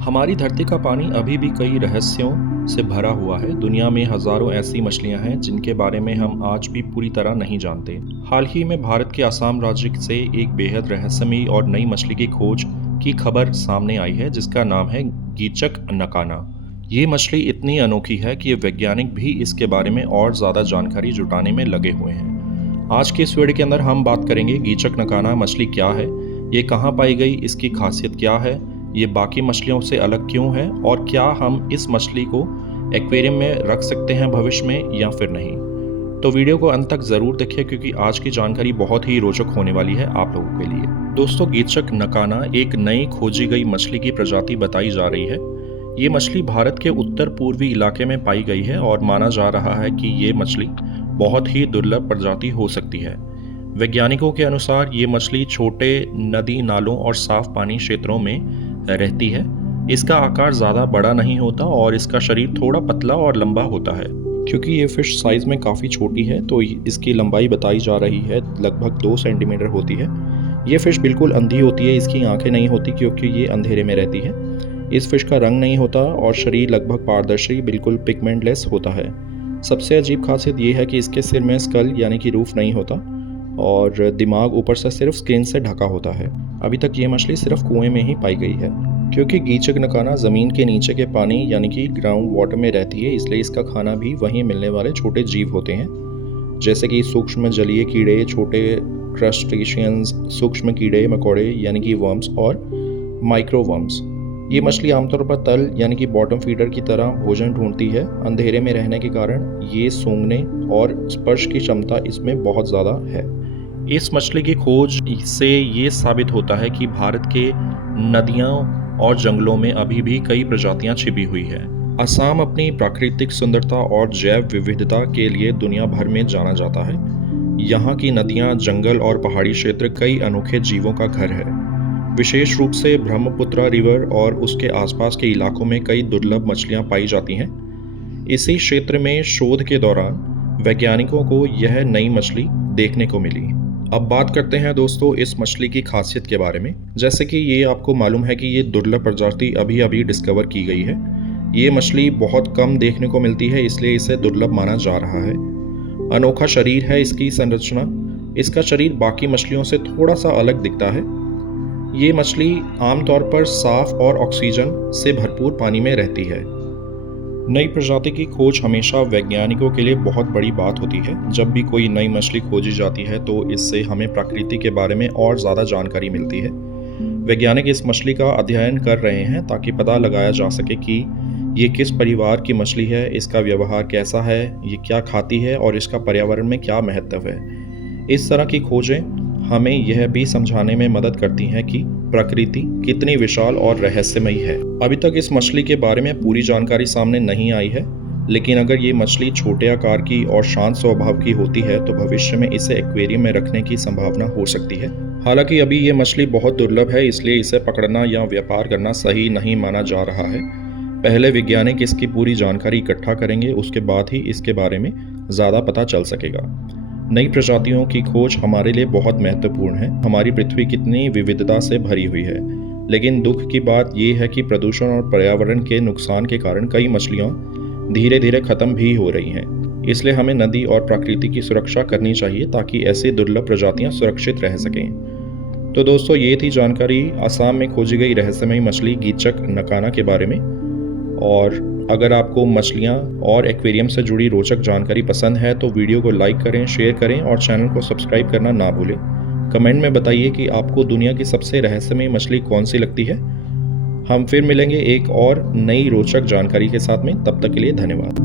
हमारी धरती का पानी अभी भी कई रहस्यों से भरा हुआ है। दुनिया में हजारों ऐसी मछलियां हैं जिनके बारे में हम आज भी पूरी तरह नहीं जानते। हाल ही में भारत के असम राज्य से एक बेहद रहस्यमयी और नई मछली की खोज की खबर सामने आई है, जिसका नाम है गीचक नकाना। ये मछली इतनी अनोखी है कि वैज्ञानिक भी इसके बारे में और ज़्यादा जानकारी जुटाने में लगे हुए हैं। आज के इस वीडियो के अंदर हम बात करेंगे गीचक नकाना मछली क्या है, ये कहाँ पाई गई, इसकी खासियत क्या है, ये बाकी मछलियों से अलग क्यों है और क्या हम इस मछली को एक्वेरियम में रख सकते हैं भविष्य में या फिर नहीं। तो वीडियो को अंत तक ज़रूर देखिए क्योंकि आज की जानकारी बहुत ही रोचक होने वाली है आप लोगों के लिए। दोस्तों, गीचक नकाना एक नई खोजी गई मछली की प्रजाति बताई जा रही है। ये मछली भारत के उत्तर पूर्वी इलाके में पाई गई है और माना जा रहा है कि ये मछली बहुत ही दुर्लभ प्रजाति हो सकती है। वैज्ञानिकों के अनुसार ये मछली छोटे नदी नालों और साफ पानी क्षेत्रों में रहती है। इसका आकार ज़्यादा बड़ा नहीं होता और इसका शरीर थोड़ा पतला और लंबा होता है। क्योंकि ये फिश साइज में काफ़ी छोटी है तो इसकी लंबाई बताई जा रही है लगभग 2 सेंटीमीटर होती है। ये फिश बिल्कुल अंधी होती है, इसकी आंखें नहीं होती क्योंकि ये अंधेरे में रहती है। इस फिश का रंग नहीं होता और शरीर लगभग पारदर्शी बिल्कुल पिगमेंटलेस होता है। सबसे अजीब खासियत ये है कि इसके सिर में स्कल यानी कि रूफ नहीं होता और दिमाग ऊपर से सिर्फ स्किन से ढका होता है। अभी तक ये मछली सिर्फ कुएं में ही पाई गई है। क्योंकि गीचक नकाना ज़मीन के नीचे के पानी यानी कि ग्राउंड वाटर में रहती है, इसलिए इसका खाना भी वहीं मिलने वाले छोटे जीव होते हैं, जैसे कि सूक्ष्म जलीय कीड़े, छोटे क्रस्टेशियंस, सूक्ष्म कीड़े मकोड़े यानी कि वर्म्स और माइक्रोवर्म्स। ये मछली आमतौर पर तल यानी कि बॉटम फीडर की तरह भोजन ढूंढती है। अंधेरे में रहने के कारण ये सूंघने और स्पर्श की क्षमता इसमें बहुत ज़्यादा है। इस मछली की खोज से ये साबित होता है कि भारत के नदियों और जंगलों में अभी भी कई प्रजातियां छिपी हुई है। असम अपनी प्राकृतिक सुंदरता और जैव विविधता के लिए दुनिया भर में जाना जाता है। यहाँ की नदियाँ, जंगल और पहाड़ी क्षेत्र कई अनोखे जीवों का घर है। विशेष रूप से ब्रह्मपुत्र रिवर और उसके आसपास के इलाकों में कई दुर्लभ मछलियां पाई जाती हैं। इसी क्षेत्र में शोध के दौरान वैज्ञानिकों को यह नई मछली देखने को मिली। अब बात करते हैं दोस्तों इस मछली की खासियत के बारे में। जैसे कि ये आपको मालूम है कि ये दुर्लभ प्रजाति अभी अभी डिस्कवर की गई है। ये मछली बहुत कम देखने को मिलती है, इसलिए इसे दुर्लभ माना जा रहा है। अनोखा शरीर है इसकी संरचना। इसका शरीर बाकी मछलियों से थोड़ा सा अलग दिखता है। ये मछली आमतौर पर साफ और ऑक्सीजन से भरपूर पानी में रहती है। नई प्रजाति की खोज हमेशा वैज्ञानिकों के लिए बहुत बड़ी बात होती है। जब भी कोई नई मछली खोजी जाती है तो इससे हमें प्रकृति के बारे में और ज़्यादा जानकारी मिलती है। वैज्ञानिक इस मछली का अध्ययन कर रहे हैं ताकि पता लगाया जा सके कि ये किस परिवार की मछली है, इसका व्यवहार कैसा है, ये क्या खाती है और इसका पर्यावरण में क्या महत्व है। इस तरह की खोजें हमें यह भी समझाने में मदद करती हैं कि प्रकृति कितनी विशाल और रहस्यमयी है। अभी तक इस मछली के बारे में पूरी जानकारी सामने नहीं आई है, लेकिन अगर ये मछली छोटे आकार की और शांत स्वभाव की होती है तो भविष्य में इसे एक्वेरियम में रखने की संभावना हो सकती है। हालांकि अभी ये मछली बहुत दुर्लभ है, इसलिए इसे पकड़ना या व्यापार करना सही नहीं माना जा रहा है। पहले वैज्ञानिक इसकी पूरी जानकारी इकट्ठा करेंगे, उसके बाद ही इसके बारे में ज़्यादा पता चल सकेगा। नई प्रजातियों की खोज हमारे लिए बहुत महत्वपूर्ण है। हमारी पृथ्वी कितनी विविधता से भरी हुई है, लेकिन दुख की बात यह है कि प्रदूषण और पर्यावरण के नुकसान के कारण कई मछलियाँ धीरे धीरे खत्म भी हो रही हैं। इसलिए हमें नदी और प्रकृति की सुरक्षा करनी चाहिए ताकि ऐसी दुर्लभ प्रजातियाँ सुरक्षित रह सकें। तो दोस्तों, ये थी जानकारी असम में खोजी गई रहस्यमयी मछली गीचक नकाना के बारे में। और अगर आपको मछलियाँ और एक्वेरियम से जुड़ी रोचक जानकारी पसंद है तो वीडियो को लाइक करें, शेयर करें और चैनल को सब्सक्राइब करना ना भूलें। कमेंट में बताइए कि आपको दुनिया की सबसे रहस्यमयी मछली कौन सी लगती है। हम फिर मिलेंगे एक और नई रोचक जानकारी के साथ में। तब तक के लिए धन्यवाद।